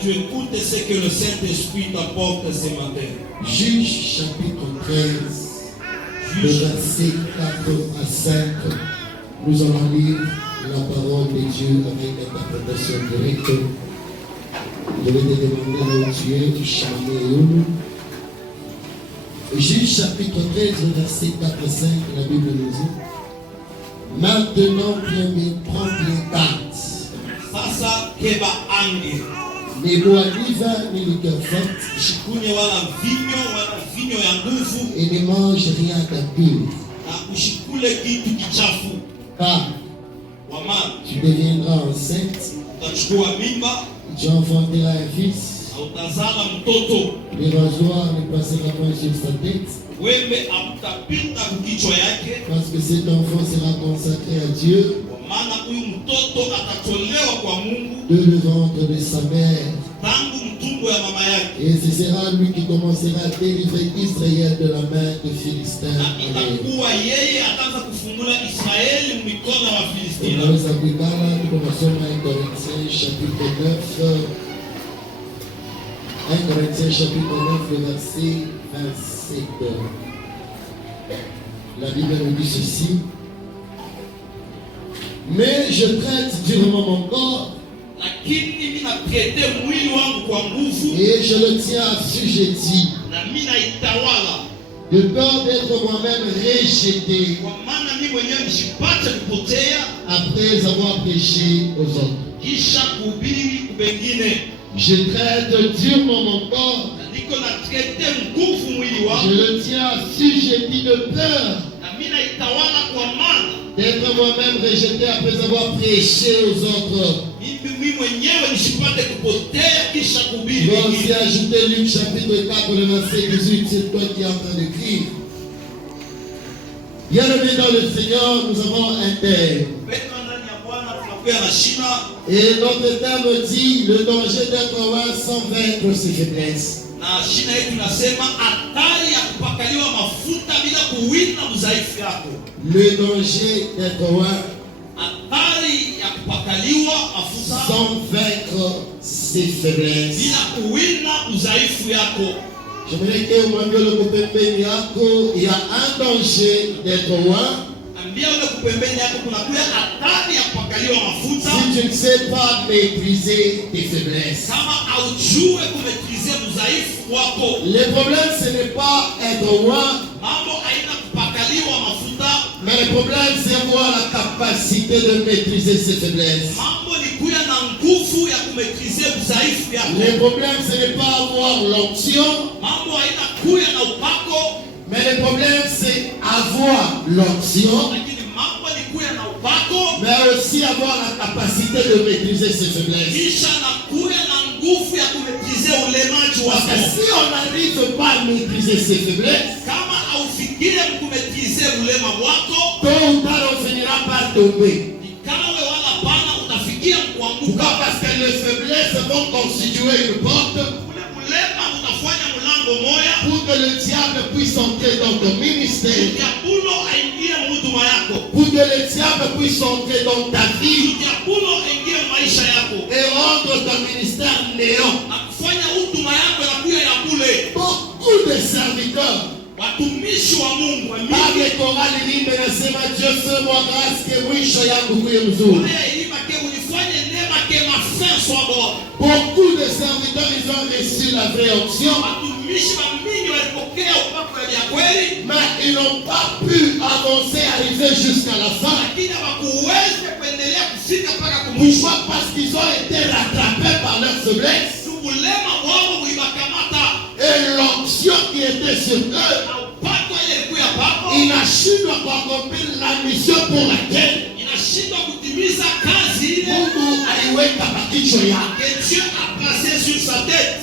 tu écoutes ce que le Saint-Esprit t'apporte ce matin. Juge chapitre 13, le verset 4 à 5. Nous allons lire la parole de Dieu avec interprétation directe. Je vais te demander où tu es, Chaméoul. Juge chapitre 13, le verset 4 à 5, la Bible nous dit: maintenant, prends bien garde. Sasa keba ange. Neboaliva ni liqueur forte. Usikunye wala vinyo ya nguvu. Et ne mange rien d'impur. Na usikule kitu kichafu. Car tu deviendras enceinte. Utachukua mimba. Tu enfanteras un fils. Utazala mtoto. Le rasoir ne passera pas sur sa tête. Wembe aputapita kukichwa yake. Parce que cet enfant sera consacré à Dieu. Maana huyu mtoto atatolewa kwa Mungu. De le ventre de sa mère. Tangu mtumbo ya mama yake. Et ce sera lui qui commencera à délivrer Israël de la main des Philistins. Itakuwa yeye ataanza kufungula Israeli mikono ya Wafilisti. Nous appliquons là, nous commençons à 1 Corinthiens chapitre 9. 1 Corinthiens chapitre 9, le verset 27. La Bible nous dit ceci: mais je traite durement mon corps et je le tiens assujetti, de peur d'être moi-même rejeté après avoir péché aux autres. Je traite durement mon corps, je le tiens assujetti de peur d'être moi-même rejeté après avoir péché aux autres. Tu vas aussi ajouter Luc chapitre 4, le verset 18, c'est toi qui es en train d'écrire. Bien-aimés dans le Seigneur, nous avons un thème. Et notre thème dit le danger d'être roi sans vaincre ses faiblesses. Le danger d'être roi sans vaincre ses faiblesses. J'aimerais que vous m'envoyiez le coupé yako. Il y a un danger d'être roi. Si tu ne sais pas maîtriser tes faiblesses. Le problème, ce n'est pas être roi. Mais le problème, c'est avoir la capacité de maîtriser ses faiblesses. Le problème, ce n'est pas avoir l'onction. Mais le problème, c'est avoir l'onction. Mais aussi avoir la capacité de maîtriser ses faiblesses. Parce que si on n'arrive pas à maîtriser ses faiblesses, tôt ou tard on finira par tomber. Pourquoi? Parce que les faiblesses vont constituer une porte pour que le diable puisse entrer dans ton ministère, pour que le diable puisse entrer dans ta vie et rendre ton ministère néant. Beaucoup de serviteurs Dieu fais-moi grâce que mwisho yangu kuwe mzuri. Beaucoup de serviteurs, ils ont reçu la vraie onction, mais ils n'ont pas pu avancer, arriver jusqu'à la fin. Pourquoi? Parce qu'ils ont été rattrapés par leur faiblesse. Et l'onction qui était sur eux, inashindwa kuaccomplir la mission pour laquelle Mungu aliweka kichwa yake. Dieu a placé sur sa tête.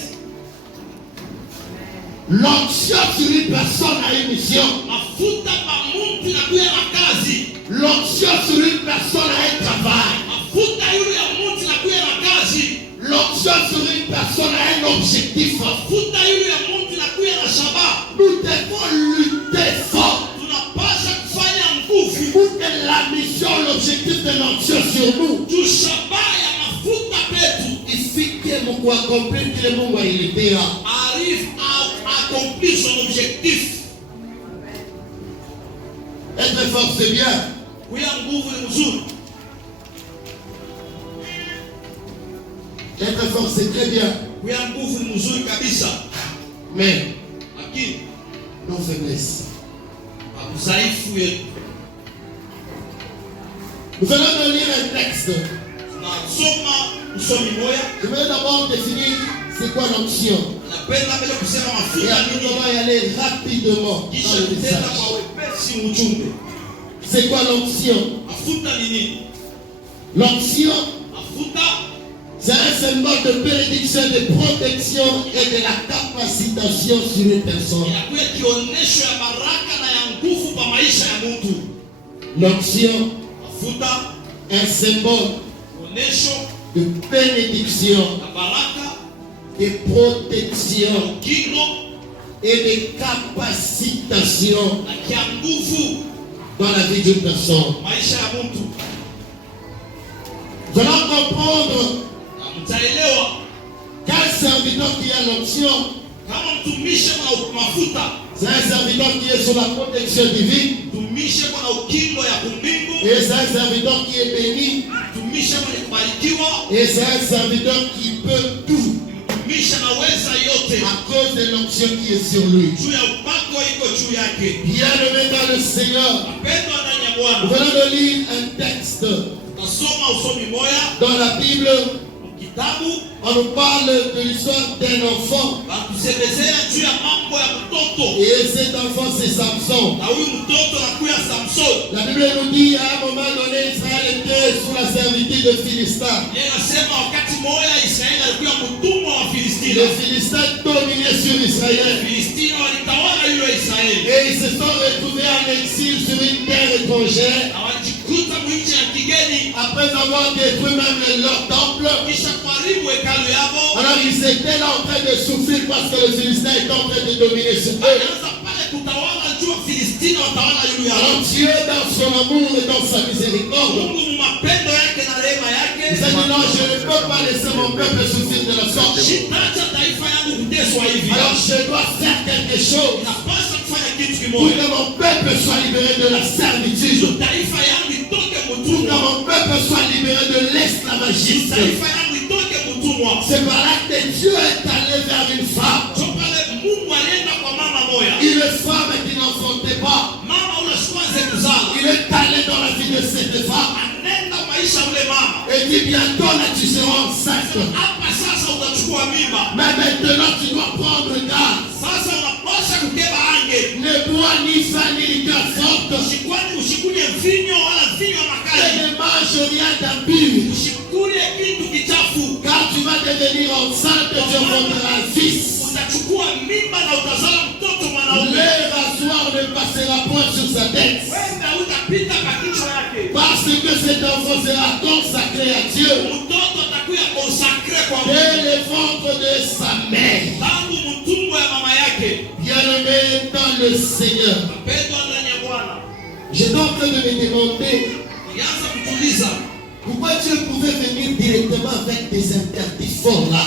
L'onction sur une personne a une mission. L'onction sur une personne a un travail. L'onction sur une personne a un objectif. Nous devons lutter fort pour que la mission, l'objectif l'objectif de l'onction sur nous, juu shabaha ya mafuta petu ifike Mungu accomplir kile Mungu aliletea. arrive à accomplir son objectif. Être fort, c'est bien. Kuya nguvu ni mzuri. Être fort, c'est très bien. Kuya nguvu ni mzuri kabisa. Mais Lakini nos faiblesses. udhaifu wetu. Nous allons lire un texte. Tunasoma usomi moya. Je vais d'abord définir c'est quoi l'onction. Napenda mbele kusema Et mafuta après, nini. on va y aller rapidement dans Kisha le kutenda message. kwa wepesi ujumbe. C'est quoi l'onction? Mafuta ni nini? L'onction, Mafuta c'est un symbole de bénédiction, de protection et de la capacitation sur une personne. inakuwa kionesho ya baraka na ya nguvu kwa maisha ya mtu. L'onction, Mafuta un symbole kionesho de bénédiction, na baraka, de protection kingo et de capacitation na kia nguvu dans la vie d'une personne. maisha ya mtu. Nous allons comprendre Na mtaelewa qu'un serviteur qui a l'onction, kama mtumishi kwa mafuta, c'est un serviteur qui est sous la protection divine mtumishi kwa ukingo ya kumbingu, et c'est un serviteur qui est béni mtumishi mwenye kubarikiwa, et c'est un serviteur qui peut tout mtumishi anaweza yote à cause de l'onction qui est sur lui. juu ya upako iko juu yake. Bien-aimé dans le Seigneur, Wapendwa ndani ya nous Bwana, venons de lire un texte tasoma usomi moya dans la Bible. kitabu On nous parle de l'histoire d'un enfant bakusemezea juu ya mambo ya mtoto, et cet enfant c'est Samson. na huyu mtoto anakuya Samson. La Bible nous dit à un moment donné Israël était sous la servitude de Philistins. Yeye anasema wakati moja Israeli alikuwa mtumwa wa Filistina. Les Philistins dominaient sur Israël Filistina walitawala yule Israeli. et ils se sont retrouvés en exil sur une terre étrangère Na walijikuta mwinchi ya kigeni après avoir détruit même leur temple. kisha kuharibu hekalu yao. Alors ils étaient là en train de souffrir parce que les Philistins étaient en train de dominer sur eux. Walianza pale kutawala juu ya Filistina watawala yule yao. Alors Dieu dans son amour et dans sa miséricorde, Mungu mu mapendo yake na rehema yake il s'est dit non, je ne peux pas laisser mon peuple souffrir de la sorte. shitacha taifa yangu kuteswa hivi. Alors je dois faire quelque chose Inapaswa kufanya kitu pour kimoja. que mon peuple soit libéré de la servitude, Taifa yangu itoke pour que mtumwa. mon peuple soit libéré de l'esclavagisme. Taifa yangu itoke mtumwa. C'est par là que Dieu est allé vers une femme. Ndio pale Mungu alienda kwa mama moya. Une femme qui n'enfantait pas. Mama ule sikwanze kuzala. Il est allé dans la vie de cette femme Anenda maisha ule mama. et dit bientôt là tu seras enceinte. Hapa sasa utachukua mimba. Mais maintenant tu dois prendre garde. Sasa unapaswa kukeba ange. Ne bois ni vin ni liqueur forte. Usikunywe mvinyo wala mvinyo wa Et makali. ne mange rien d'impur. Usikule kitu kichafu. Car tu vas devenir enceinte et tu enfanteras un fils. Utachukua mimba na utazala mtoto mwanaume. Le rasoir ne passera point sur sa tête. Wewe utapita kwa kichwa yake. Parce que cet enfant sera consacré à Dieu Mtoto atakuwa consacré kwa dès Mungu. le ventre de sa mère. Tangu mtumbo ya mama yake. Bien-aimé dans le Seigneur, Wapendwa ndani ya Bwana. j'étais en train de me demander Nianza kutuliza. pourquoi Dieu pouvait venir directement avec des interdits forts là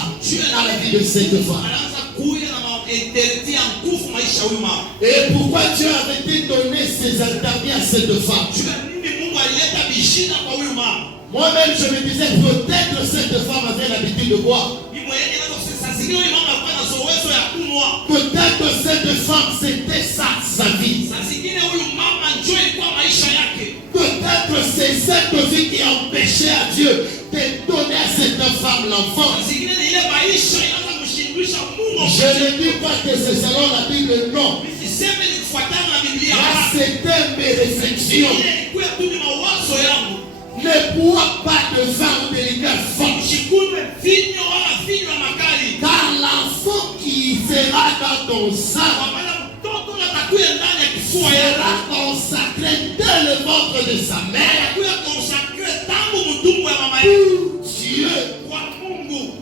dans la vie de cette femme. Anaanza kuja na mainterdit ya nguvu maisha huyu mama. Et pourquoi Dieu avait-il donné ces interdits à cette femme? Jua nini Mungu alileta bishina kwa huyu mama. Moi-même, je me disais, peut-être cette femme avait l'habitude de boire. Ni mwenyewe ndio sasa zingine huyu mama alikuwa na zowezo ya kunwa. Peut-être cette femme, c'était ça, sa vie. Sasa zingine huyu mama njoo ilikuwa maisha yake. Peut-être c'est cette vie qui a empêché à Dieu de donner à cette femme l'enfant. Sasa zingine ni ile maisha inaanza kushindisha Mungu. Je ne dis pas que c'est selon la Bible, non. Siseme ni kufuatana na Biblia. Là, c'était mes réflexions. Ile ilikuwa tu ni mawazo yangu. Ne bois pas de vin ou de liqueur forte. Usikunywe vinyo wala vinyo ya makali. Car l'enfant qui sera dans ton sein Kwa maana mtoto atakuwa ndani ya kifua yako. sera consacré dès le ventre de sa mère Atakuwa consacré tangu mtumbo ya mama yake pour Dieu. kwa Mungu.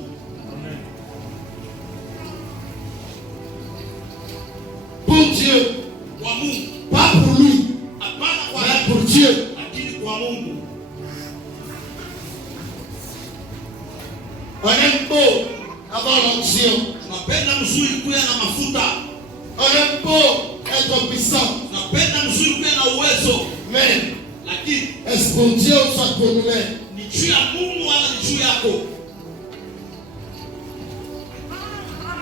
Pour Dieu. Kwa Mungu. Pas pour lui, Hapana kwa mais pour Dieu. lakini kwa Mungu. On aime beau avoir l'onction. Tunapenda mzuri kuwa na mafuta. On aime beau être puissant. Tunapenda mzuri kuwa na uwezo. Mais Lakini est-ce pour Dieu ou soit pour nous-mêmes? ni juu ya Mungu wala ni juu yako?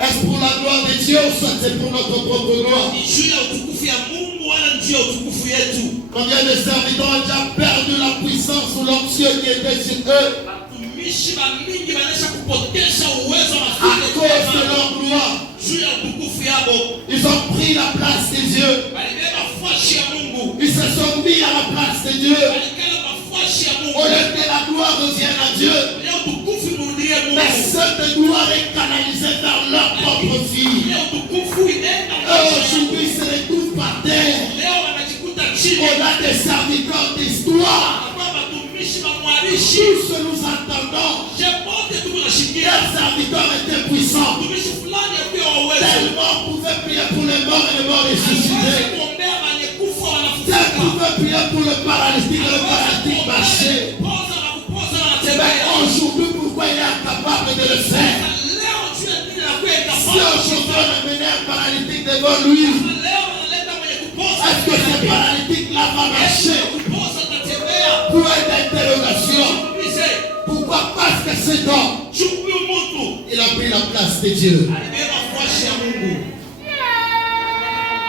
Est-ce pour la gloire de Dieu ou soit c'est pour notre propre gloire? Ni juu ya utukufu ya Mungu wala ni juu ya utukufu yetu? Combien de serviteurs ont déjà perdu la puissance ou l'onction qui était sur eux Watumishi mingi wanaisha kupotesha uwezo wa à cause de leur gloire? juu ya utukufu yabo. Ils ont pris la place de Dieu. Walibeba fashi ya Mungu. Ils se sont mis à la place de Dieu. Walikala mafashi ya Mungu. Au lieu que la gloire revienne à Dieu, Leo utukufu imrudie Mungu. mais cette gloire est canalisée vers leur propre vie. Leo utukufu inaenda Eux aujourd'hui se retrouvent par terre. leo wanajikuta chini. On a des serviteurs d'histoire. Kwa watumishi wa mwarishi. Tout ce nous entendons, Je pote tu kunashikia. leurs serviteurs étaient puissants. Mtumishi fulani akiwa uwezo. Tellement on pouvait prier pour les morts et les morts ressuscités. Kuombea wenye kufa Tel wanafufuka. pouvait prier pour le paralytique et le paralytique marcher. Poza na kupoza Mais wanatembea. aujourd'hui, pourquoi il est incapable de le faire? Leo juu ya nini na kwenda Si aujourd'hui on amenait un paralytique devant lui, leo wanaleta mwenye kupoza. est-ce que ce paralytique-là va marcher? Kupoza atatembea. Point d'interrogation. Tumize. Pourquoi? Parce que cet homme, Huyu mtu il a pris la place de Dieu. alibeba fashi ya Mungu.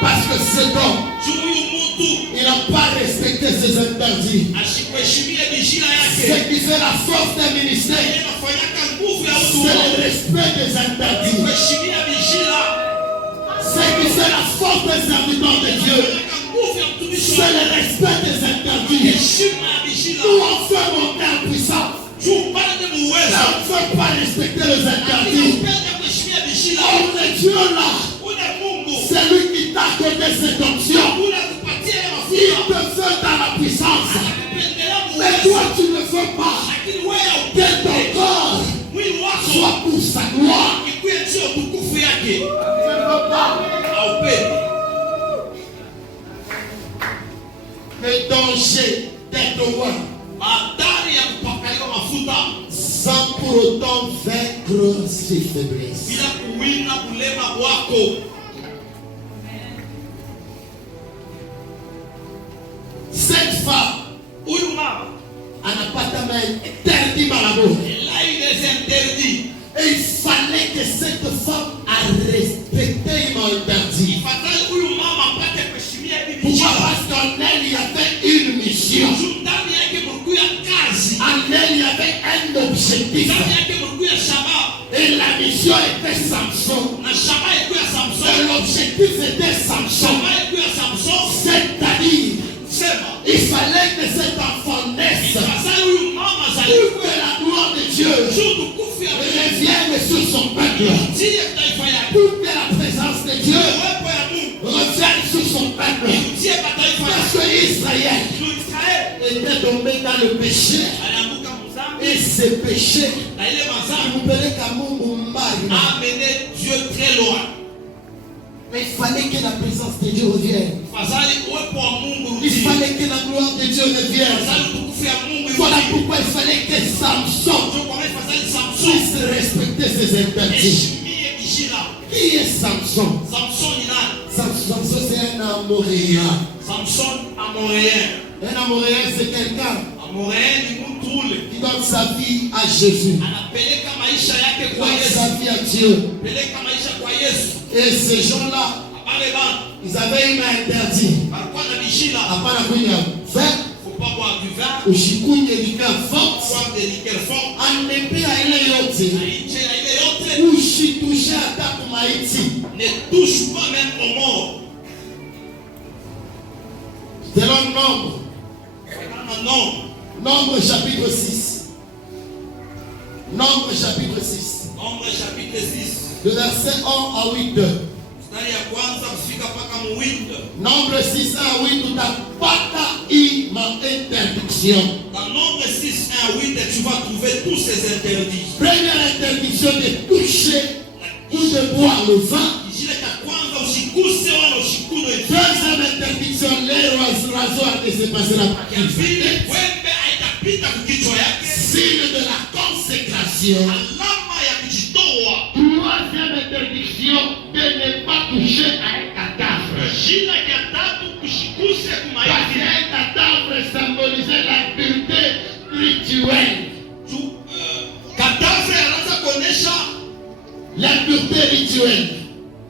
Parce que cet homme, Huyu mtu il n'a pas respecté ses interdits. asikuheshimia bijira Ce yake. qui fait la force d'un ministère, Yeye anafanyaka nguvu ya c'est mtu. le respect des interdits. Kuheshimia bijira. Ce qui fait la force des serviteurs de Dieu, Anafanyaka nguvu ya mtumishi wa c'est le respect des interdits. heshima ya bijira. Nous, on fait monter en puissance. Juu pale Mais muweza. on ne veut pas respecter les interdits. Unapenda kuheshimia bijira. Oh, le Dieu là, Ule Mungu. c'est lui qui t'a donné cette option. Ule akupatia Il mafuta. te fait dans la puissance. Anakupendelea Mais muweza. toi, tu ne veux pas Lakini wewe que ton corps mwili wako soit pour sa gloire. ikuwe ndio utukufu yake. Tu ne veux pas. Haupendi. Le danger d'être loin Hatari ya kupakaliwa mafuta sans pour autant vaincre ses faiblesses. bila kuwina kulema wako. Cette femme, Huyu mama anapata interdit malabo. elle a eu des interdits. Et il fallait que cette femme a respecté l'interdit. Ifatali huyu mama apate kuheshimia bibi Pourquoi? jina. Parce qu'en elle, il y avait une mission. Juu ndani yake mlikuwa kazi. En elle, il y avait un objectif. Ndani yake mlikuwa shaba. Et la mission était Samson. Na shaba ilikuwa Et Samson. l'objectif était Samson. Shaba ilikuwa Samson. C'est-à-dire, Sema. il fallait que cet enfant naisse Ifatali huyu mama pour zalikuwa. que la gloire de Dieu Juu tukufu ya revienne sur son peuple. Tia taifa yake. Pour que la présence de Dieu Uwepo ya Mungu. revienne sur son peuple. Tia mataifa Parce yake. que Israël Juu Israeli était tombé dans le péché. alianguka mzambi. Et ce péché, Na ile mazambi kupeleka Mungu mbali. a amené Dieu très loin. Mais il fallait que la présence de Dieu revienne. Fadhali uwepo wa Mungu Il rudie. fallait que la gloire de Dieu revienne. Fadhali utukufu ya Mungu Voilà irudie. pourquoi il fallait que Samson Ndio kwa maana fadhali Samson puisse respecter ses interdits. heshimie bijira. Qui est Samson? Samson ni nani? Samson, c'est un Amoréen. Samson amoréen. Un Amoréen, c'est quelqu'un Amoréen ni mtu ule qui donne sa vie à Jésus. anapeleka maisha yake Qui kwa donne Yesu. sa vie à Dieu. Peleka maisha kwa Yesu. Et ces gens-là, Wale bana ils avaient une interdit. walikuwa na bijira. Hapana kunywa vin, Faut pas boire du vin. usikunywe liqueur forte. Boire des liqueurs fortes. Anepea ile yote. Na nje ya ile yote Ushitushe hata kumaiti. ne touche pas même au mort. Selon Nombre. Kama non. Nombre chapitre 6. Nombre chapitre 6. Nombre chapitre 6. De verset 1 à 8. Mstari ya kwanza kufika mpaka muwinde. Nombre 6 à 8 utapata hii interdiction. Dans Nombre 6, 1 à 8, tu vas trouver tous ces interdits. Première interdiction de toucher ou de boire le vin. Kile cha kwanza usiguse wala usikunywe. Deuxième interdiction, les rasoirs ne se passera pas. Ya pili, wembe haitapita kwa kichwa yake. Signe de la consécration. Alama adultère rituel.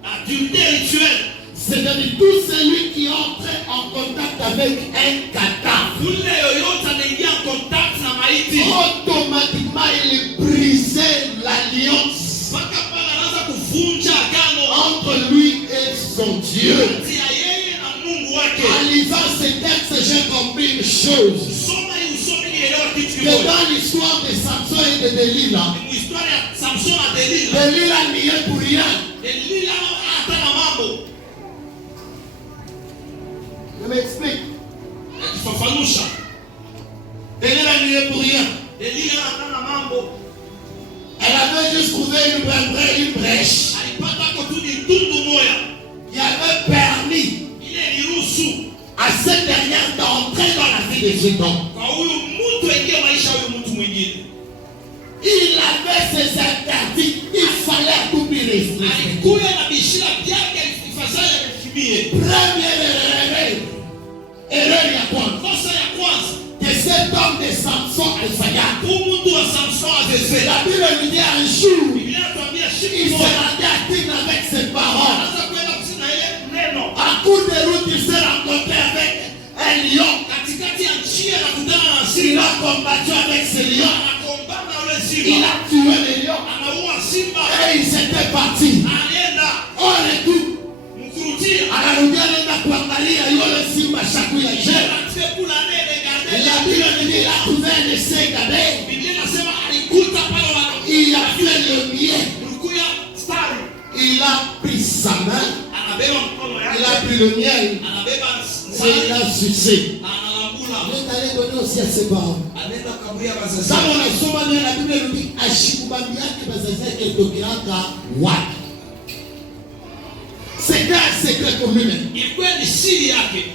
Adultère rituel. C'est-à-dire tout celui qui entre en contact avec un cadavre, Ule yoyote anaingia en contact na maiti, automatiquement il brisait l'alliance mpaka pale anaanza kuvunja agano entre lui et son Dieu. kati ya yeye na Mungu wake. En lisant ces textes, j'ai compris une chose. Soma hii usome nielewa kitu Que kimoja. dans l'histoire de Samson et de Delilah, Ni historia ya Samson na Delila. Delilah n'y est pour rien. Delila hata na mambo. Je m'explique. Akifafanusha. Delilah n'y est pour rien. Delila hata na mambo. Elle avait juste trouvé une brèche Alipata kwa tu ni tundu moya. qui avait permis Ile iliruhusu à cette dernière d'entrer dans la vie de cet homme. kwa huyu mtu aingie maisha ya huyu mtu mwingine. Il avait ses interdits. Il fallait tout lui respecter. Alikuwa na bishira vyake ifasaya yashimie. Première erreur ya kwanza. Kosa ya kwanza, Que cet homme de Samson alifanya. huyu mtu wa Samson azefela. La Bible nous dit un jour, Biblia inatuambia il siku se moja rendait à Tine avec ses parents. anaanza kwenda kusina ile neno. À court de route, il s'est rencontré avec un lion. Katikati ya njia anakutana na Il simba. a combattu avec ce lion. Anakombana na yule Il simba. a tué le lion. Anaua simba. Et il s'était parti. Alienda Au retour, mkurutia. anarudia anaenda kuangalia yule simba shaku ya jela. Anatia kula nene gardeni. La Bible nous dit il a trouvé un essai gardé. Biblia inasema alikuta pale wana. Il a fait le mien. Ulikuya stari. Il a pris sa main. Anabeba mkono Il a yake. pris le miel. Anabeba Et il a sucé. analambula. Il est allé donner aussi à ses parents. Anaenda kaburia bazazi. Kama unasoma neno la Biblia nous dit ashikubambi yake bazazi yake tokeaka wapi. C'était un secret pour lui-même. Ilikuwa ni siri yake.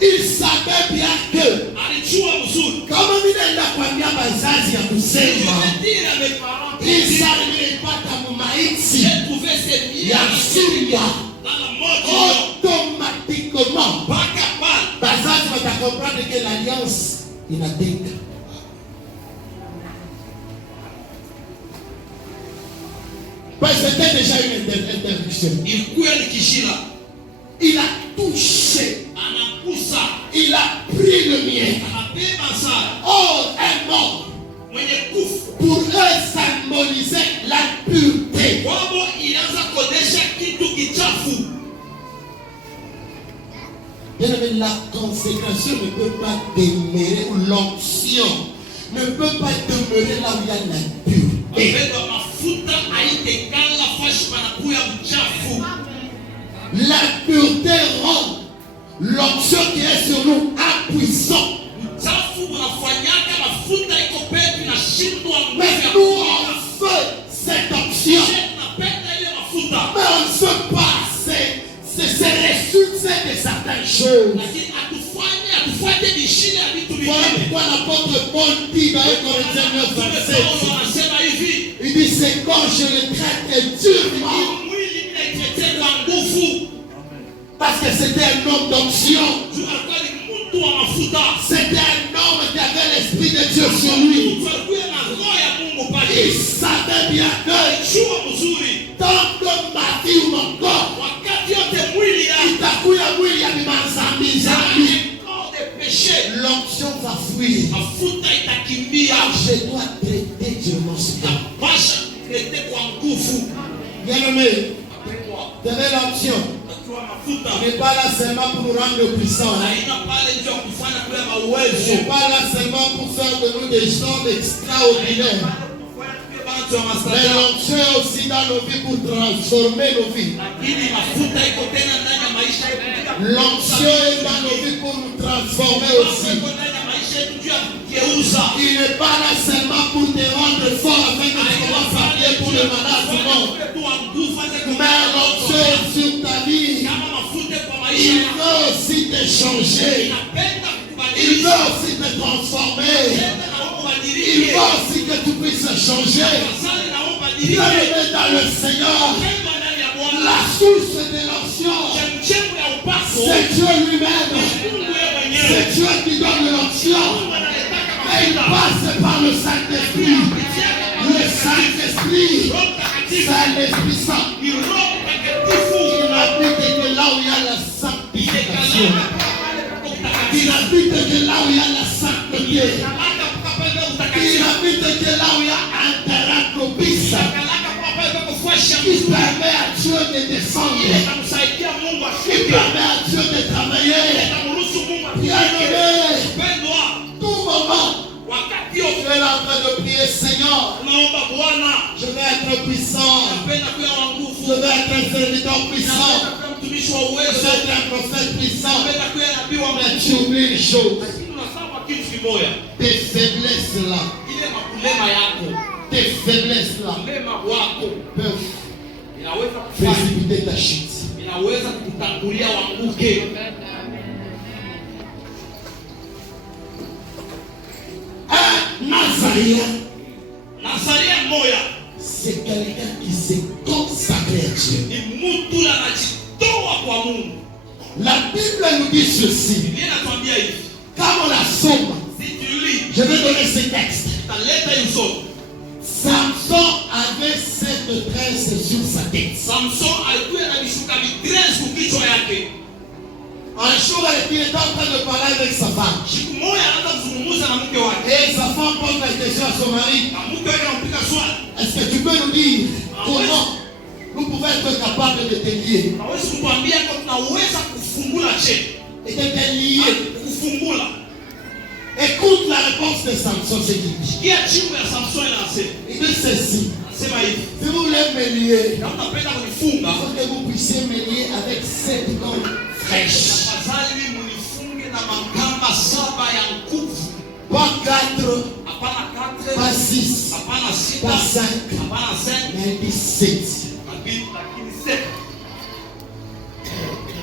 Il savait bien que Alijua mzuri. kama mimi naenda kuambia bazazi ya kusema Dire avec parents. Isa nimepata mumaiti J'ai trouvé ces miens. ya simba, Dans la mort du lion. automatiquement Mpaka pale. bazazi watakomprendre que l'alliance inatenga. Parce que c'était déjà une interdiction. Ilikuwa ni kishira. Il a touché, Anakusa. il a pris le mien. Anabeba sana. Oh, un mort Mwenye kufu. pour eux symbolisait la pureté. Kwabo inaanza kuonesha kitu kichafu. Bien aimé, la consécration ne peut pas demeurer, ou l'onction ne peut pas demeurer là où il y a la pureté. Mapendo mafuta haitekala fashi panakuya mchafu. La pureté rend l'onction qui est sur nous impuissant. Mchafu unafanyaka mafuta iko pepi na shindwa nguvu Mais ya nous kuona. on veut cette onction. Tunapenda ile mafuta. Mais on ne veut pas ces ressources de certaines choses. Lakini atufuate mishile ya vitu Voilà vingine. pourquoi l'apôtre Paul dit dans 1 Corinthiens 9, Mtume 27, Paulo anasema hivi. il dit c'est quand je le traite durement, Mwili inaitetea kwa nguvu. parce que c'était un homme d'onction. Juu alikuwa ni mtu wa mafuta. C'était un homme qui avait l'esprit de Dieu sur lui. Mtu alikuwa na roho ya Mungu Il pale. savait bien que Jua mzuri. tant que ma vie ou mon corps, Wakati yote mwili ya itakuya mwili ya mimazambi zambi, corps de péché. l'onction va fuir. Mafuta itakimbia. Je dois traiter durement ce temps. Pasha kulete kwa nguvu. Bien aimé, tenez l'onction. Kwa mafuta. On n'est pas là seulement pour nous rendre puissants. Haina pale ndio kufanya kwa On mauwezo. n'est pas là seulement pour faire de nous des gens extraordinaires. Mais l'onction est aussi dans nos vies pour transformer nos vies. Lakini mafuta iko tena ndani ya maisha yetu. L'onction est dans nos vies pour nous transformer aussi. Iko ndani ya maisha yetu juu ya kugeuza. Il n'est pas là seulement pour te rendre fort afin que tu commences à prier pour le malade du monde. Mais l'onction est sur ta vie. Il veut aussi te changer. Il veut aussi te transformer. Il veut aussi que tu puisses changer. Bien-aimé dans le Seigneur, la source de l'onction, c'est Dieu lui-même. C'est Dieu qui donne l'onction. Et il passe par le Saint-Esprit. Le Saint-Esprit Mtakatifu C'est l'Esprit Saint. ni Roho Mtakatifu. Il n'habite que là où il y a la sanctification. Il n'habite que là où il y a la sainteté. Il n'habite que là où il y a un terrain propice. Il permet à Dieu de descendre. Il permet à Dieu de travailler. Bien-aimé, tout moment, tu es là en train de prier, Seigneur, je vais être puissant. Je vais être un serviteur puissant. Je vais être un prophète puissant. Mais tu oublies une chose. Tes faiblesses là. Tes faiblesses là peuvent précipiter ta chute. Un Nazaréen, c'est quelqu'un qui s'est consacré à Dieu. La Bible nous dit ceci. Quand on la somme, je vais donner ce texte. Samson avait cette tresse sur sa tête. Un jour, il était en train de parler avec sa femme. Et sa femme pose la question à son mari. Est-ce que tu peux nous dire comment nous pouvons être capables de te lier? Et de te lier. Écoute la réponse de Samson, c'est qu'il dit. Il dit ceci. Si vous voulez me lier, il faut que vous puissiez me lier avec 7 cordes fraîches. Pas 4, pas 6, pas 5, mais 17.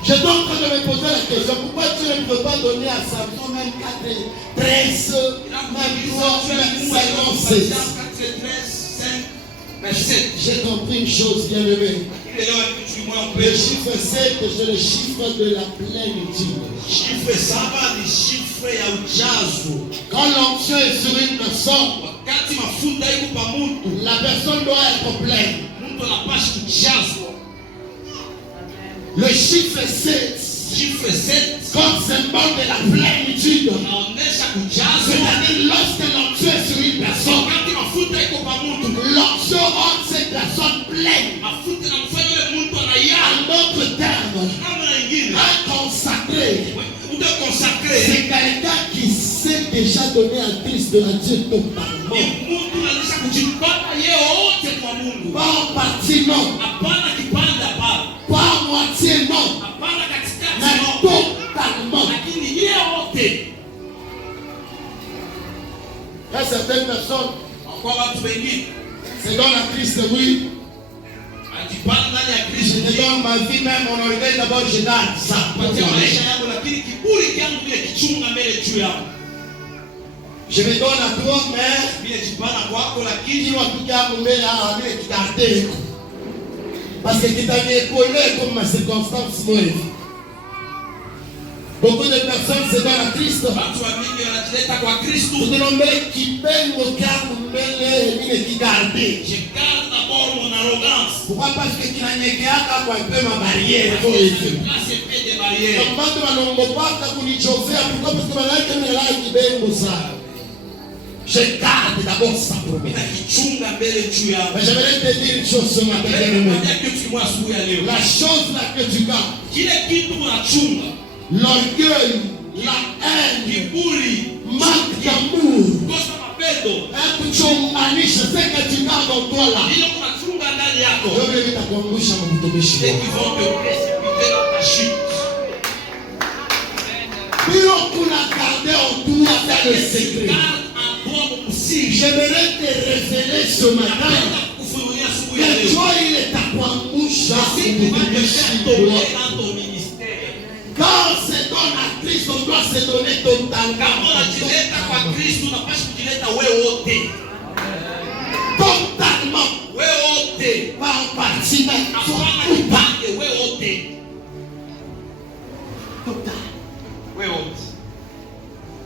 Je suis en train de me poser la question, pourquoi tu ne peux pas donner à Samson même 4, 13, même 3, même 56? J'ai compris une chose, bien aimé. Le chiffre 7, c'est le chiffre de la plénitude. Quand l'onction est sur une personne, la personne doit être pleine. Le chiffre 7, comme symbole de la plénitude. C'est-à-dire lorsque l'onction est sur une personne, l'onction rend cette personne pleine. En d'autres termes, un consacré, c'est quelqu'un qui s'est déjà donné à Christ de la Dieu totalement. Pas en partie, non. Pas en moitié, non. Mais totalement. Il y a certaines personnes, c'est dans la Christ, oui. Je te donne ma vie, même mon orgueil, d'abord je donne ça. Je me donne à toi, mais parce que tu t'as épaulé comme ma circonstance. Beaucoup de personnes se donnent à Christ. Tout le monde qui paye au calme, mais qui garde. Je garde d'abord mon arrogance. Pourquoi? Parce que tu n'as pas un peu ma barrière. Pourquoi? Parce que je garde d'abord sa promesse. Mais j'aimerais te dire une chose ce matin. La chose là que tu gardes, l'orgueil, la haine, manque d'amour, kuchonganisha, c'est que tu gardes en toi là. Le secret. J'aimerais te révéler ce matin que toi il est à quoi bouche. Quand c'est donné à Christ, on doit se donner totalement. Totalement. Pas en partie, mais total.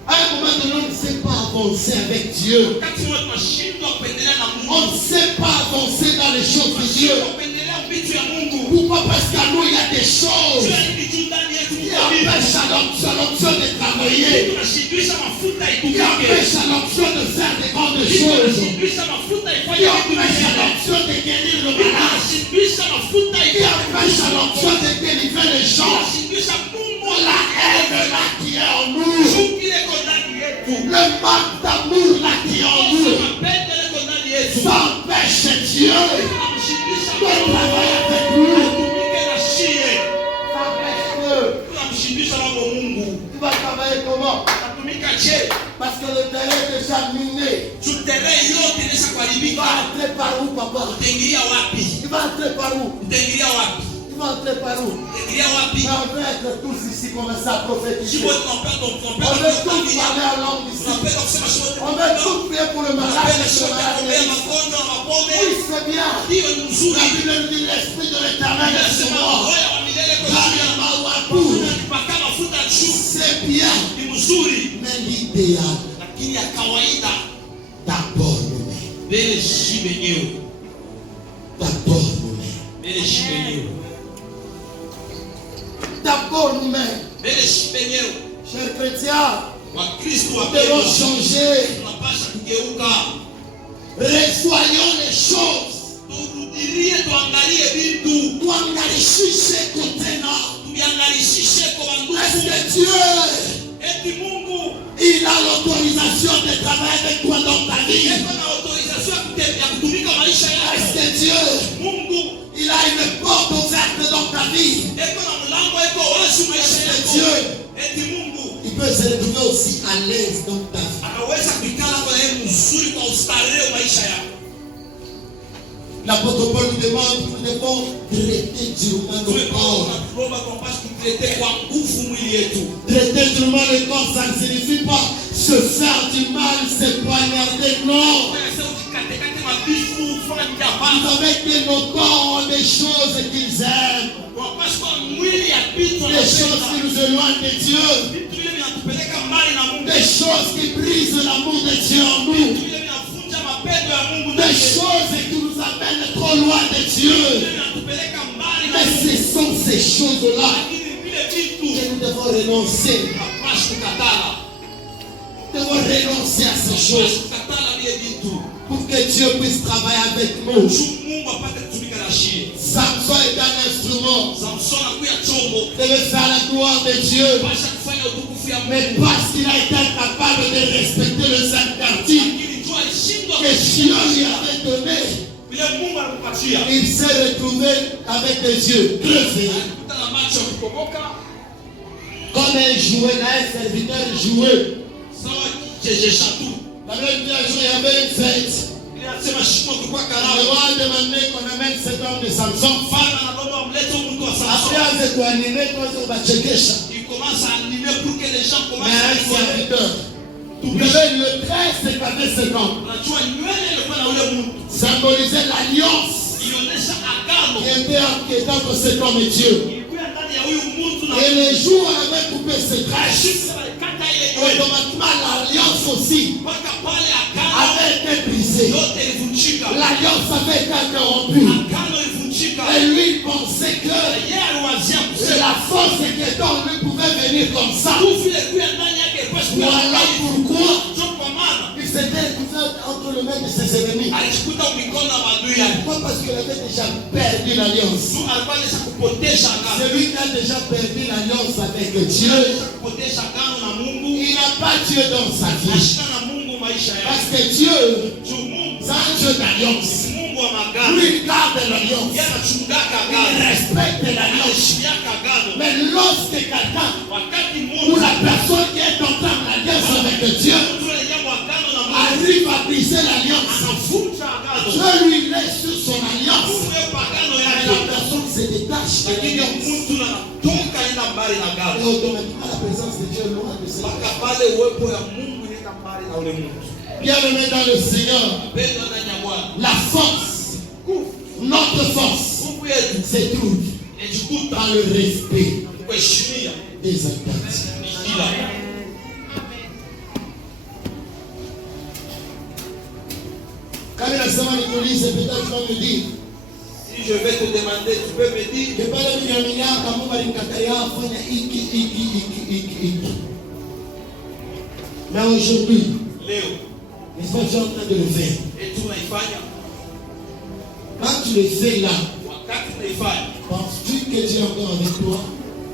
À un moment donné, on ne sait pas avancer avec Dieu. wakati wote tunashindwa kuendelea na On Mungu, ne sait pas avancer dans les choses de Dieu. tunashindwa kuendelea vitu ya Mungu. Pourquoi? Parce qu'à nous, il y a des choses Jua hivi juu ndani yetu qui kuna vitu. empêchent à l'onction de travailler, Tunashindwisha mafuta qui itumike. empêchent à l'onction de faire des grandes choses, Tunashindwisha mafuta qui ifanye vitu empêchent à vingine. l'onction de guérir le malade, Tunashindwisha mafuta qui empêchent à l'onction de délivrer les gens. tunashindwisha Mungu La haine là qui est en nous, chuki liko ndani yetu. le manque d'amour là qui est en nous, Mapendo liko ndani yetu. ça empêche Dieu Tunamshindwisha de Mungu travailler avec nous. atumike na shie. Ça empêche Dieu. Tunamshindwisha mambo Mungu. Tu vas travailler comment? Atumika je? Parce que le terrain est déjà miné. Tutere yote inaweza Il kuharibika. va entrer par où, papa? Utaingilia wapi? Il va entrer par où? Utaingilia wapi? Il va entrer par où? Utaingilia wapi? Mais on veut être tous ici commencer à prophétiser. Jibo tunapenda On veut tous parler en langue ici. tunapenda kusema shote. On veut tous prier pour le malade. Tunapenda et le shote malade. kuombea magonjwa na mapombe. Oui, c'est bien. Hiyo ni La nzuri. Bible nous dit l'esprit de l'éternel est sur Inasema moi. roho wa milele kwa Car juu il yangu. m'a ouvert. Unanipaka mafuta juu. C'est bien. Ni mzuri. Mais l'idéal, Lakini ya kawaida d'abord nous-mêmes. mbele shi wenyewe. D'abord nous-mêmes. Mbele shi wenyewe. D'abord nous-mêmes. Mbele shi wenyewe. Chers chrétiens, Wakristo nous devons wapendwa, changer. tunapasha kugeuka. Revoyons les choses. Turudilie, tuangalie vitu. Tuangalishishe kutena. Tuviangalishishe kwa Est-ce wandugu. que Dieu, Eti Mungu il a l'autorisation de travailler avec toi dans ta vie? eko na autorisation ya ya kutumika maisha Est-ce yako. que Dieu, Mungu il a une porte ouverte dans ta vie? eko na mlango eko wazi maisha Dieu. yako. Eti Mungu Il peut se retrouver aussi à l'aise dans ta vie. anaweza kuikala kwa yeye mzuri kwa ustarehe maisha yako. L'apôtre Paul nous demande, nous devons traiter durement nos corps. Tunaomba kwa mpasi kutrete kwa nguvu mwili yetu. Traiter durement le corps, ça ne signifie pas se faire du mal, se poignarder, non. Sasa ukikatekate mabifu ufanye Vous japana. savez que nos corps ont des choses qu'ils aiment, Kwa mpasi kwa mwili ya vitu des choses qui nous éloignent de Dieu, vitu vile vinatupeleka mbali na Mungu. des choses qui brisent l'amour de Dieu en nous, Vitu vile vinavunja mapendo ya Mungu ndani des yetu. choses qui nous amènent trop loin de Dieu. Vile vinatupeleka mbali na Mais Mungu. ce sont ces choses-là Lakini vile vitu que nous devons renoncer. tunapaswa kukatala. Nous devons renoncer à ces Tunapaswa choses kukatala vile vitu. pour que Dieu puisse travailler avec nous. Juu Mungu apate kutumika na shie. Samson est un instrument. Samson akuya chombo. Il devait faire la gloire de Dieu. Pasha kufanya utukufu ya Mais Mungu. parce qu'il a été incapable de respecter le Saint-Quartier Lakini juu alishindwa que Dieu lui avait donné, vile Mungu alikupatia. il s'est retrouvé avec des yeux crevés. Alikuta na macho kukomoka Comme un jouet, là, un serviteur jouet. sawa kichezesha tu. La même dit un jour, il y avait une fête. Ile anasema shimo kulikuwa Le karao. roi a demandé qu'on amène cet homme de Samson. Mfalme anaomba mlete mtu wa Après, Samson. avec quoi animer, toi, va checker ça. Il commence à animer pour que les gens Mais commencent à un rigoler. serviteur. Vous savez, le trait, c'est qu'avec cet homme, Unajua nywele ilikuwa na ule mtu. symbolisait l'alliance Ilionyesha agano. qui était entre cet homme et Dieu. Ilikuwa ndani ya huyu mtu na Et le jour où on avait coupé ce trait, Sasa walikata ile nywele. automatiquement l'alliance aussi Mpaka pale agano avait été brisée. yote ilivunjika. L'alliance avait été interrompue. Agano ilivunjika. Et lui, il pensait que Yeye aliwazia c'est kusema la force qui était en lui pouvait venir comme ça. nguvu ile kuya ndani yake ilipaswa kuwa Voilà ndani. pourquoi Ndio kwa maana il s'était retrouvé entre les mains de ses ennemis. alijikuta mikono ya maadui yake. Pourquoi? Parce qu'il avait déjà perdu l'alliance. Tu alikuwa anaweza kupotesha agano. Celui qui a déjà perdu l'alliance avec Dieu, Anaweza kupotesha agano na Mungu. il n'a pas Dieu dans sa vie. Ashika na Mungu maisha yake. Parce que Dieu, Juu Mungu c'est un Dieu d'alliance. Mungu wa magano. Lui, il garde l'alliance. Yeye anachungaka Il agano. respecte l'alliance. Anaheshimiaka agano. Mais lorsque quelqu'un Wakati ou Mungu la personne qui est en train d'alliance avec Dieu mtu ile jambo agano na Mungu arrive à briser l'alliance, anavunja agano. Dieu lui laisse sur son alliance. Mungu yeye agano Et yake. la personne se détache de Lakini l'alliance. mtu anatoka enda mbali na Et agano. automatiquement, la présence de Dieu est loin de cela. Mpaka pale uwepo ya Mungu inaenda mbali na ule mtu. Bien-aimé dans le Seigneur, Pendo ndani ya Bwana. la force, notre force, Nguvu yetu se trouve inajikuta dans le respect kuheshimia des alternatives. ila Quand il a sama nikolise, peut-être tu vas me dire. Si je vais te demander, tu peux me dire. Que pas le milliard, comme on va dire, mais aujourd'hui, Léo, il faut que tu es en train de le faire. et tu m'aifanya. Quand tu le fais là, Wakati unaifanya, penses-tu que Dieu est encore avec toi?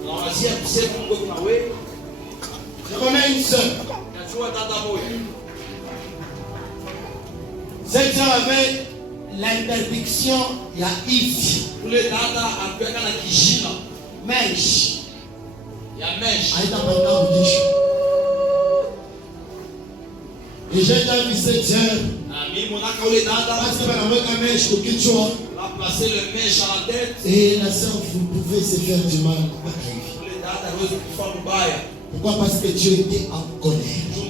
unawazia kusema Mungu kuna wewe. Je connais une sœur. Najua dada moja. Cette sœur avait l'interdiction, il y a Yves, Ule dada alikuwa na kijina mèche. ya mesh. Haitapenda kujisha. Et j'ai déjà vu cette sœur, Na mimi monaka ule dada parce que wanaweka mèche kwa kichwa, la placer le mèche à la tête. et la sœur, vous pouvez se faire du mal. Ule dada hawezi kufa mbaya. Pourquoi? Parce que Dieu était en colère.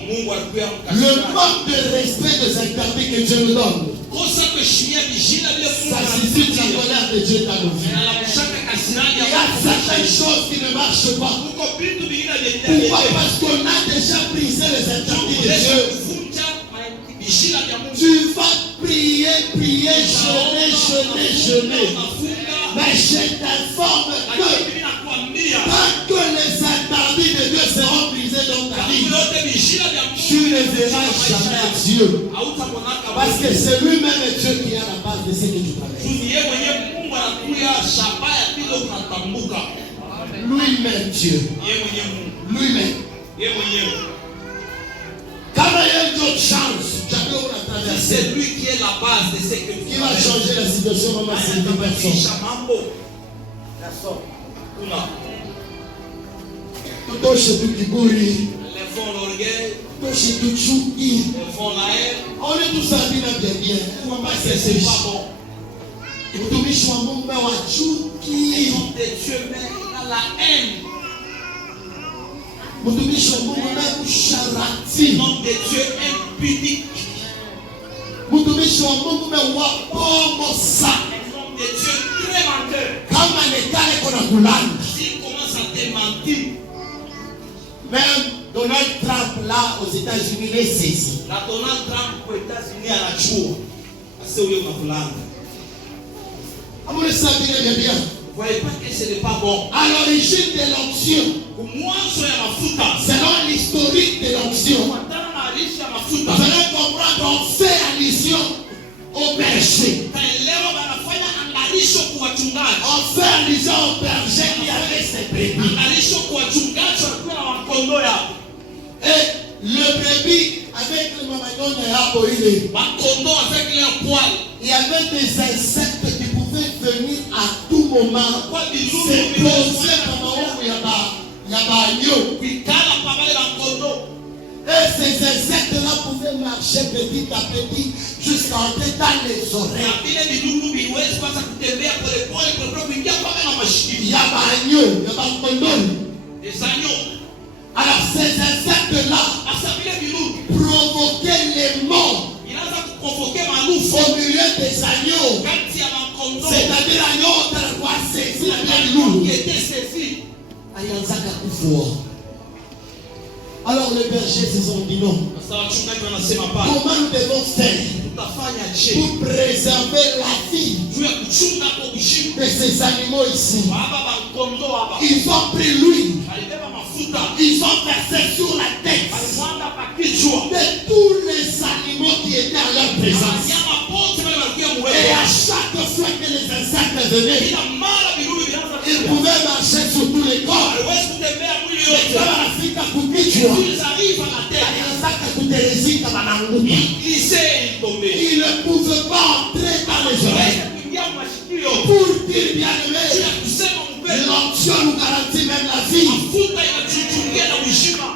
Mungu alikuwa Le mkasirani. manque de respect des interdits que Dieu nous donne, Kosa kuheshimia vijina vile Mungu ça suscite la anakupatia. colère de Dieu dans nos vies. Na anamshaka kasirani Il y ya a certaines choses qui ne marchent pas. Kuko vitu vingine Pourquoi? vyenye Parce qu'on a déjà brisé les interdits de Yesu Dieu. kuvunja vijina vya Mungu. Tu vas prier, prier, jeûner. Unafunga, Mais je t'informe lakini que mimi nakwambia tant que les interdits de Dieu seront brisés dans ta vie, yote vijina vya Mungu tu ne verras jamais Dieu. hautamonaka Parce que c'est lui-même Dieu qui est à la base de ce que tu traverses. Tunie mwenyewe Mungu anakuya shaba ya kile unatambuka. Lui-même Dieu. Yeye mwenyewe Mungu. Lui-même. Yeye mwenyewe. Quand il y a une autre chance, jamais on a traversé. C'est lui qui est la base de ce que tu Qui va changer la situation, maman, c'est une personne. Kisha mambo. Personne. Kuna. Tutoshe tu kiburi, Lèvons l'orgueil, tutoshe tu chuki. lèvons la haine. On est tous habillés bien bien. On va pas Parce que se c'est faire. pas bon. Mtumishi wa Mungu wa Le chuki. nom de Dieu met à la haine. Mtumishi wa Mungu na Le usharati. nom de Dieu impudique. Mtumishi wa Mungu na wapomo sa. Le nom de Dieu très menteur. Kama nekale kona kulanda. S'il commence à te mentir, Même Donald Trump là aux États-Unis les saisi. na Donald Trump aux États-Unis anachua. Ase huyo mavulana. Amune sabine bien bien. Vous voyez pas que ce n'est pas bon. À l'origine de l'onction, Kumwanzo ya mafuta. selon l'historique de l'onction, Kufuatana na hadithi ya vous mafuta. allez comprendre qu'on fait allusion au berger. Taelewa wanafanya angalisho kwa wachungaji. On fait allusion au berger qui avait ses brebis. Angalisho kwa wachungaji walikuwa na wakondoo yao. Et le brebis avec le mamagnon de hapo ile, Wakondoo avec leur poil. il y avait des insectes qui pouvaient venir à tout moment Kwa se vizuri poser kwa maovu ya baagneau. kuikala pa wale wakondoo. Et ces insectes-là pouvaient marcher petit à petit jusqu'à entrer dans les Na oreilles. vile vidudu viwezi kwanza kutembea polepole polepole kuingia mpaka na mashikio. Il y a baagneau, il y a bakondoni. Des agneaux. Alors ces insectes-là Asa vile vidudu provoquaient les morts inaanza kuprovoke malufu au milieu des agneaux. kati ya makondoo. C'est-à-dire l'agneau kwa saisi la bien loup. Qui était saisi. Alianzaka kufua. Alors les bergers se sont dit non. Sasa wachungaji wanasema pale, Comment nous devons faire tutafanya je pour préserver la vie juu ya kuchunga kwa kushika de ces animaux ici? hapa bakondoo hapa. Ils ont pris l'huile, Alibeba mafuta, ils ont versé sur la tête alimwaga pa kichwa. de tous les animaux qui étaient à leur présence. Wanyama wote wale walikuwa Et mwewe. à chaque fois que les insectes venaient, Kila mara vidudu vinaanza ils kuja. pouvaient marcher sur tous les corps. Hawezi kutembea mwili Et yote. kama wanafika kukichwa, Ils arrivent à la tête. alianzaka kutelezika wanaanguka. Glisser, tomber. Ils ne pouvaient pas entrer dans les oreilles. Hawezi kuingia mashikio. Pour dire bien Juu aimé, ya kusema mpendo. l'onction nous garantit même la vie. Mafuta inatuchungia na uzima.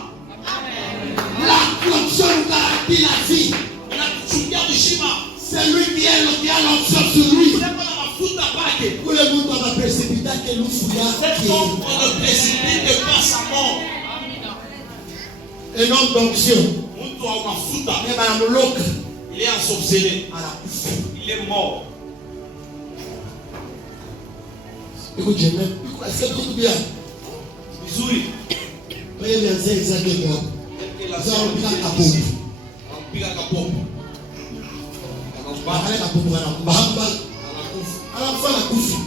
L'onction nous garantit la vie. Inatuchungia uzima. C'est lui qui a l'onction sur lui. Sema na mafuta pake. Ule mtu anaprecipita que lufu Cet yake. homme, on ne précipite pas sa mort. Un homme d'onction. Mtu wa mafuta, Mais banamuloka il est ensorcelé. anakufa. Il est mort. Écoute, je m'aime. Est-ce que tout bien? Vizuri. Wewe vianze exage kwa. La Sasa unapiga kapopo. Anapiga kapopo. bakaleka pomboka na mbamba alafa na kufi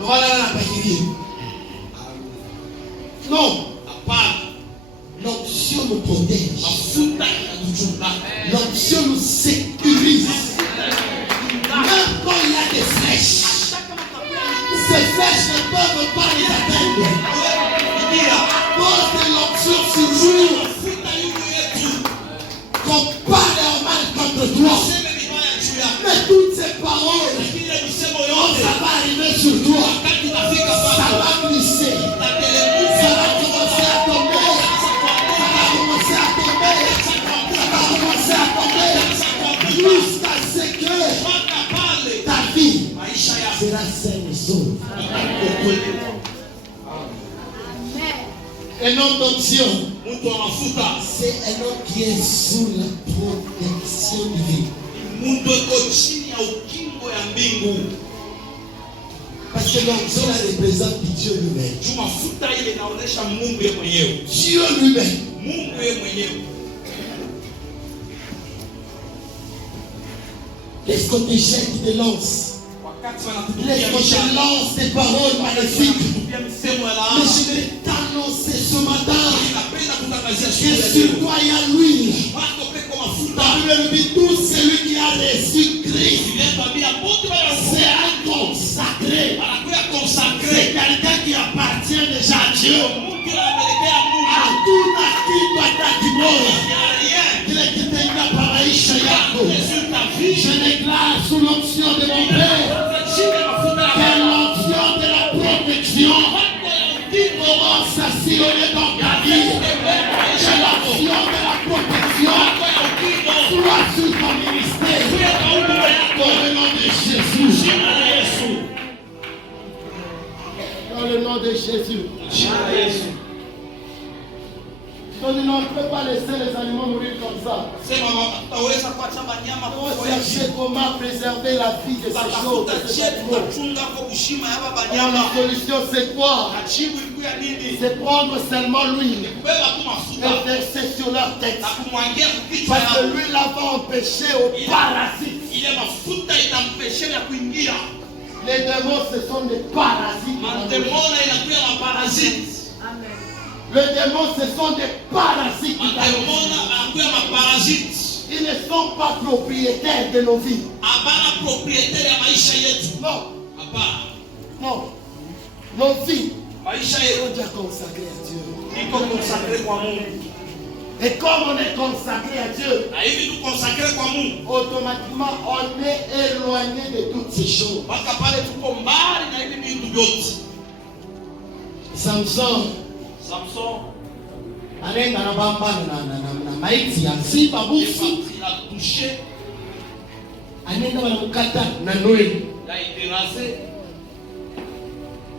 nokalala na pakilie. Non, l'onction nous protège, l'onction nous sécurise. Même quand il y a des flèches, ces flèches ne peuvent pas les atteindre. Pose de l'onction sur jour, qu'on parle en mal contre toi. Mais toutes ces paroles, quand ça va arriver sur toi, ça va glisser, ça va commencer à tomber, ça va commencer à tomber, ça va commencer à tomber, jusqu'à ce que ta vie sera saine et sauve. Un homme d'onction, c'est un homme qui est sous la protection divine. Parce que l'onction représente Dieu lui-même. Dieu lui-même. Qu'est-ce qu'on te jette, qui te lance? Laisse qu'on te lance des paroles magnifiques. Mais je vais t'annoncer ce matin que sur toi il y a l'huile. La Bible dit tout celui qui a reçu Christ, c'est un consacré. C'est quelqu'un qui appartient déjà à Dieu. À tout je déclare sous l'onction de mon Père que l'onction de la protection commence à sillonner dans ta vie. Que l'onction de la protection soit sur ton ministère. Dans le nom de Jésus. Dans le nom de Jésus. Donc on ne peut pas laisser les animaux mourir comme ça. On cherche comment préserver la vie de ces choses. Alors la solution c'est quoi? C'est prendre seulement l'huile et verser sur leur tête. Parce que l'huile là va empêcher aux parasites. Les démons ce sont des parasites. Les démons, ce sont des parasites. Ils ne sont pas propriétaires de nos vies. Non. Non. Nos vies sont déjà consacrées à Dieu. Et comme on est consacré à Dieu, automatiquement on est éloigné de toutes ces choses. Samson anaenda na maiti ya simba bufu, anaenda wanamkata na noe,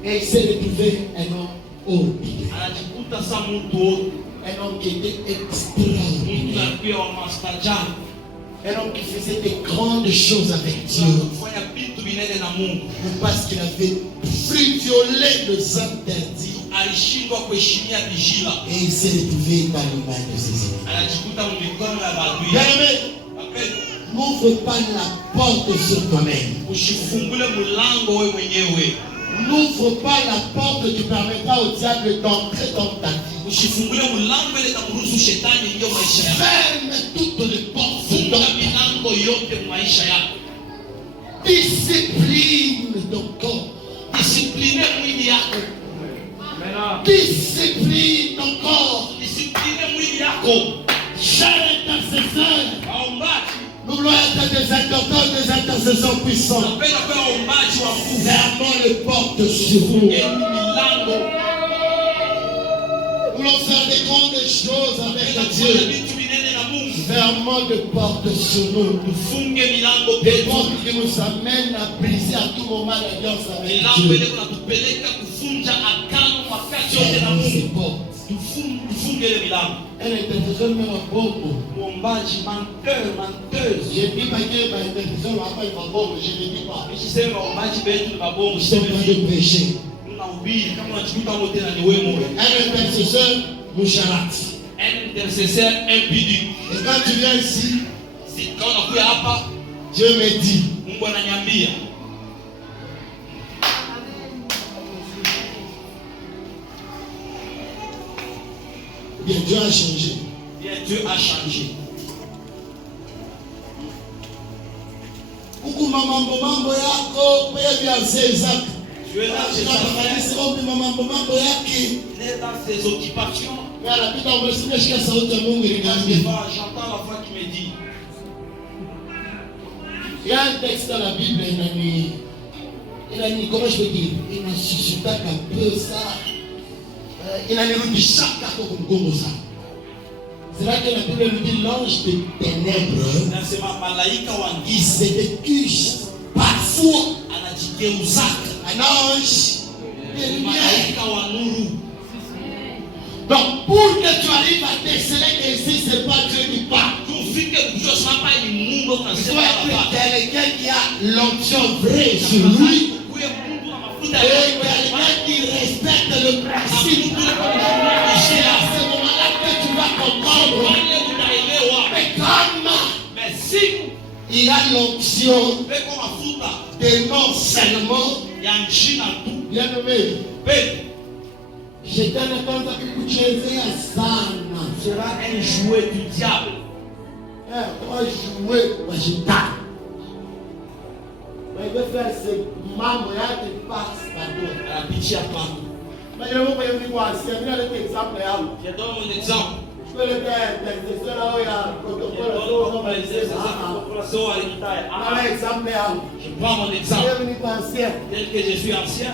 et il s'est retrouvé un homme horrible, un homme qui était extraordinaire, un homme qui faisait des grandes choses avec Dieu, parce qu'il avait violé les interdits. Et il s'est retrouvé dans les mains de ses ennemis. Bien-aimé, n'ouvre pas la porte sur toi-même. N'ouvre pas la porte qui permettra au diable d'entrer dans ta vie. Ferme toutes les portes de ton discipline ton corps. Discipline ton corps. Cher intercesseur, nous voulons être des intercesseurs puissants. Fermons les portes sur nous. Nous voulons faire des grandes choses avec Dieu. Fermons les portes sur nous. Des portes qui nous amènent à briser à tout moment l'alliance avec Dieu. Fermons ces portes. Un intercesseur même un bon. Je ne dis pas que l'intercesseur n'a pas un bon, je ne dis pas. Ils sont en train de pécher. Un intercesseur moucharate. Un intercesseur impudique. Et quand tu viens ici, Dieu me dit. Mungu ananiambia. Bien, Dieu a changé. Bien, Dieu a changé. Huku mambo yako pia Isaac. Tu es dans ses affaires. Mambo yake. Il est dans ses occupations. J'entends la voix qui me dit. Il y a un texte dans la Bible, comment je peux dire, il m'a suscité un peu ça. Il a dit chaque carton comme ça. C'est là que la Bible nous dit l'ange des ténèbres. Il se décuche parfois un ange de lumière. Donc pour que tu arrives à déceler que ici c'est pas Dieu qui parle. Il faut être quelqu'un qui a l'onction vraie sur lui. Et quelqu'un qui respecte le principe. C'est à ce moment-là que tu vas comprendre. Mais comme il a l'onction de non seulement bien nommé. Shetani kwanza kukuchezea sana. Sera un jouet du diable. Un jouet wa shetani. Il veut faire ce mambo yake passe pardon. La pitié à part. Mais je vais vous dire un exemple. Je donne mon exemple. Je peux le faire. Je prends mon exemple. Tel que je suis ancien.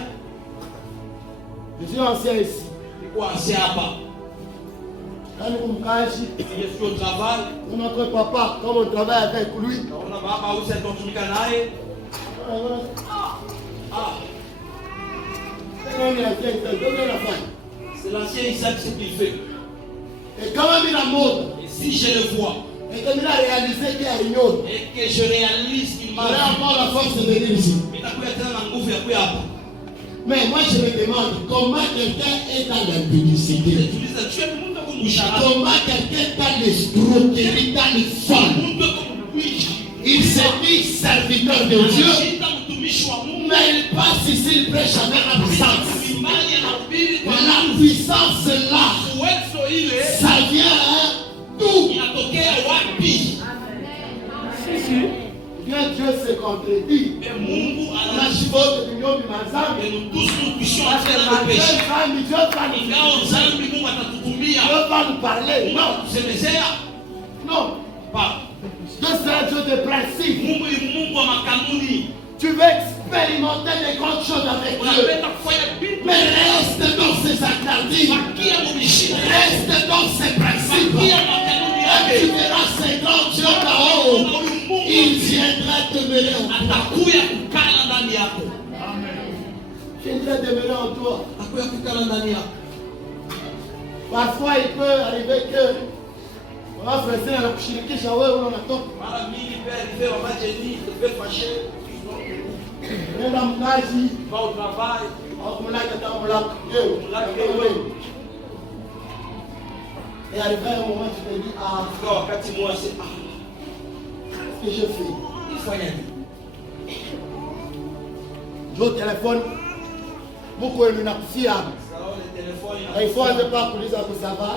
Je suis ancien ici. Pourquoi ancien pas? Je suis au travail. Notre papa, comme on travaille avec lui. C'est l'ancien Isaac ce qu'il fait. Et quand même il a mort. Et si je le vois. Et comme il a réalisé qu'il y a une autre. Et que je réalise qu'il m'a. Il a encore la force de venir ici. Mais moi je me demande comment quelqu'un est dans l'impudicité. Comment quelqu'un est dans l'escroquerie, dans le vol. Il se dit serviteur de Dieu. Mais il passe ici, il prêche avec la puissance. La puissance là, ça vient d'où? Bien Dieu se contredit. Mais Mungu anashibota vinyombi mazambi. Et nous tous nous puissions entrer dans le péché. Ingawa dhambi Mungu atatutumia. Dieu va nous parler. Non. Kusemezea. Non. Pas. Dieu c'est un Dieu de principe. Mungu ni Mungu wa makanuni. Tu veux expérimenter des grandes choses avec Dieu. Mais reste dans ses interdits. Reste dans ses principes. Et tu verras ces grands dieux là-haut. Il viendra demeurer en toi. Il viendra demeurer en toi. Parfois il peut arriver que on va faire la kushirikisha wewe unatoka. Mara mingi peut arriver on va gêner, te faire fâcher. Nenda mkazi, va au travail, au mlaka kama mlaka. Wewe. Et arrivé un moment tu te dis ah, wakati moi c'est qu'est-ce que je fais? Il faut y aller. Je au téléphone. Beaucoup de gens fiables. Il faut ne pas couler ça que ça va.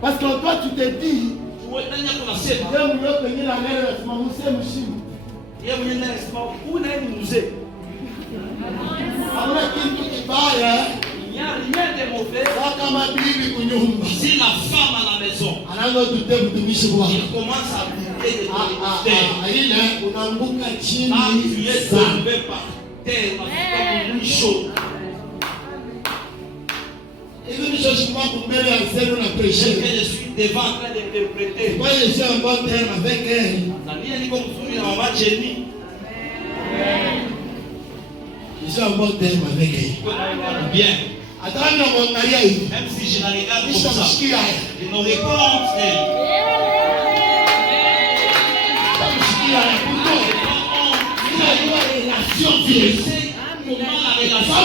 Parce qu'en toi tu te dis, si la femme à la maison, il commence à douter de tu es tombé par terre, comme une chose. Et que je suis devant en train d'interpréter. Moi je suis en bon terme avec elle. Je suis en bon terme avec elle. Bien. Attends, mon mariage. Même si je la regarde comme ça, je n'aurai pas honte d'elle. Comment la relation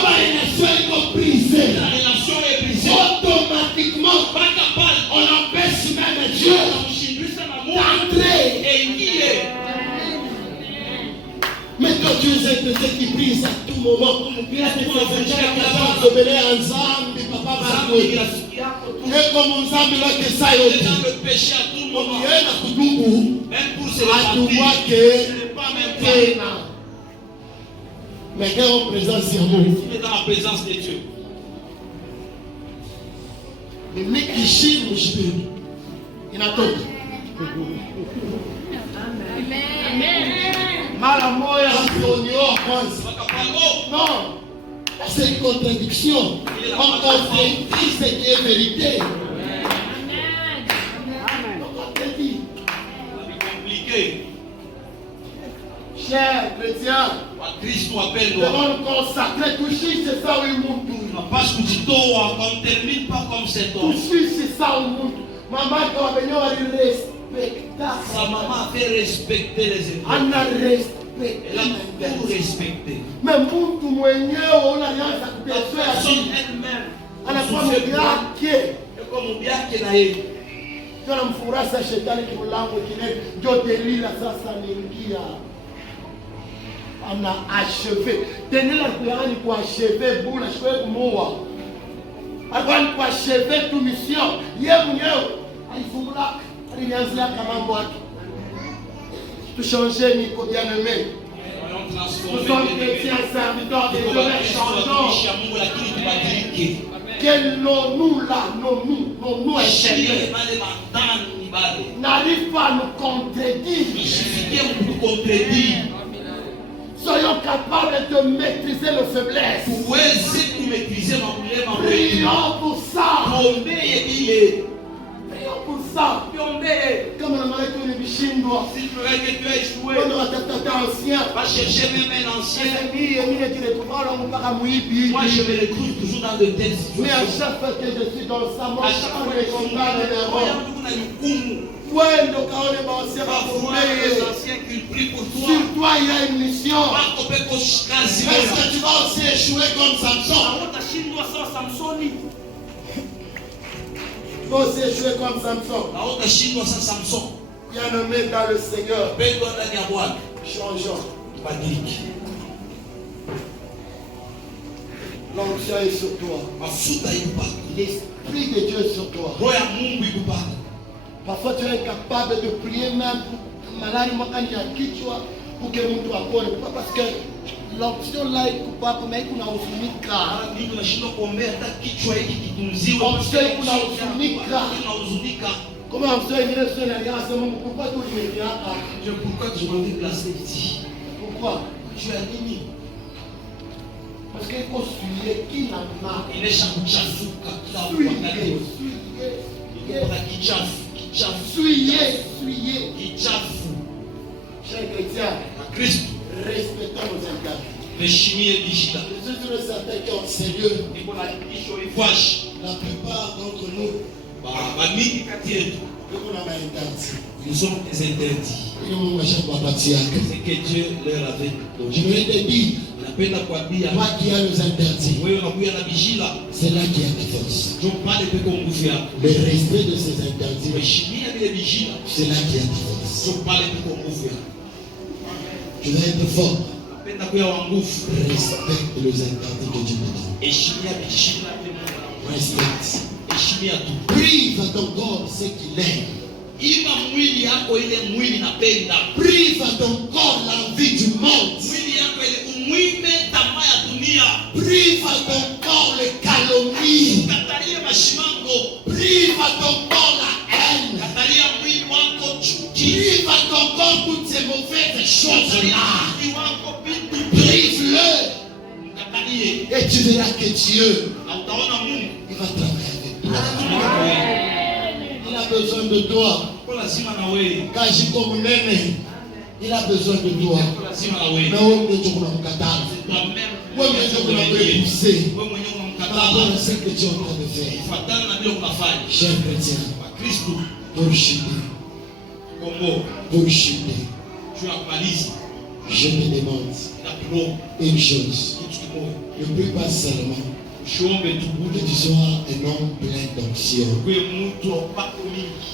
est brisée. La relation est brisée. Automatiquement, on empêche même Dieu de Dieu est de ceux qui prient à tout moment. Et comme on s'en là que ça est dans le péché à tout moment. Même pour se répartir. Mais quand on présente sur nous, il est dans la présence de Dieu. Mais mec qui chie, moi je peux. Il attend. Malamoya Antonio non, c'est une contradiction. On contredit ce qui est vérité. Chers chrétiens, devons nous consacrer. Toucher, c'est ça où il monte. Parce que tu ne termine pas comme cet homme. Toucher, c'est ça où il monte. Maman, quand on va respecter. Sa maman a fait respecter les épreuves. Elle a respecté. Elle a tout respecté. Mais pour tout le monde, on a rien à personne elle-même. Elle a pas de bien. Et comme bien qu'elle a eu. Tu as me fourré sa chétane qui vous l'a motivé. Dieu te lit la sasa n'engia. On a achevé. Tenez la prière pour achever. Vous l'achevez pour moi. Avant pour achever toute mission. Hier, il faut là. Tout changer, Nico bien-aimé. Nous sommes chrétiens, serviteurs de Dieu, mais changeons. Quel nom-nous là, nos échelle n'arrive pas à nous contredire. Soyons capables de maîtriser nos faiblesses. Prions pour ça. Pour ça, comme on a mal tourné le bishindwa, si tu veux que tu aies échoué, on va ancien. Va chercher même un ancien. Moi je me retrouve toujours dans de telles situations. Mais à chaque fois que je suis dans sa mort, à chaque fois que je suis dans les anciens qui prient pour toi. Sur toi il y a une mission. Est-ce que tu vas aussi échouer comme Samson? Tu vas aussi échouer comme Samson. Bien-aimé dans le Seigneur. Changeons. L'onction est sur toi. L'Esprit de Dieu est sur toi. Parfois tu es incapable de prier même pour malade pour que mon toit apone. Pourquoi? Parce que l'onction là est coupable comme elle kuna ufunika. Comment on se dit que pourquoi tu me dis pourquoi tu m'as déplacé ici? Pourquoi? Tu as dit. Parce qu'il faut suivre qui n'a pas. Il est chafuka. Suyez. Chers chrétiens, Christ, respectons nos interdits. Les chimies et vigilant. Je suis certain qu'en sérieux, la plupart d'entre nous, nous sommes des interdits. C'est que Dieu leur avait donné. Je voulais te dire, toi qui as nos interdits, c'est là qu'il y a des forces. Le respect de ces interdits, c'est là qu'il y a des forces. Tu vas être fort. Respecte les interdits que Dieu te donne. Respecte. Prive à ton corps ce qu'il aime. Prive à ton corps l'envie du monde. Prive à ton corps les calomnies. Prive à ton corps la haine. Prive à ton corps toutes ces mauvaises choses-là. Prive-le. Et tu verras que Dieu, il va travailler avec toi. Il a besoin de toi. Il a besoin de toi. Mais on ne te pas. Par rapport à ce que tu es en train de faire. Chers chrétiens, pour chuter, je me demande une chose. Ne prie pas seulement que tu sois un homme plein d'onction,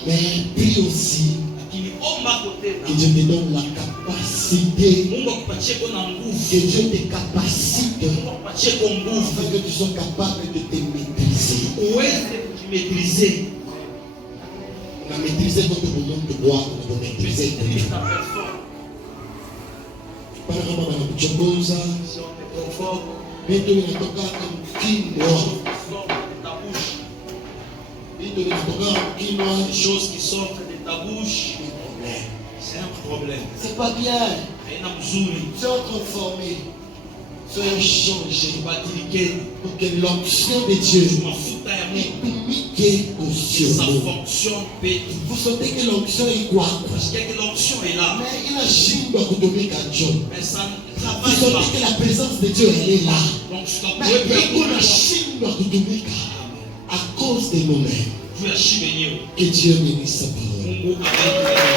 mais prie aussi Que Dieu te donne la capacité. Que Dieu te capacite. Afin que tu sois capable de te maîtriser. On a maîtrisé votre moment de boire, on a maîtrisé. Para kama wanakuchongoza, vitu vinatoka mkinywa. Vitu vinatoka mkinywa, Choses qui sortent de ta bouche, c'est un problème. c'est pas bien. Sois transformé. Sois changé. Pour que l'onction de Tu Dieu m'en fous ta communique sur sa nous. fonction peut. Vous sentez que l'onction est quoi? Parce que l'onction est là. Mais il a chimba kutumika Dieu. Mais ça ne Vous travaille pas. sentez que la présence de Dieu elle est là. Donc je dois Mais il a chimba kutumika à cause de nous-mêmes. Tu as chimé. Que Dieu bénisse sa parole. Mungu abariki.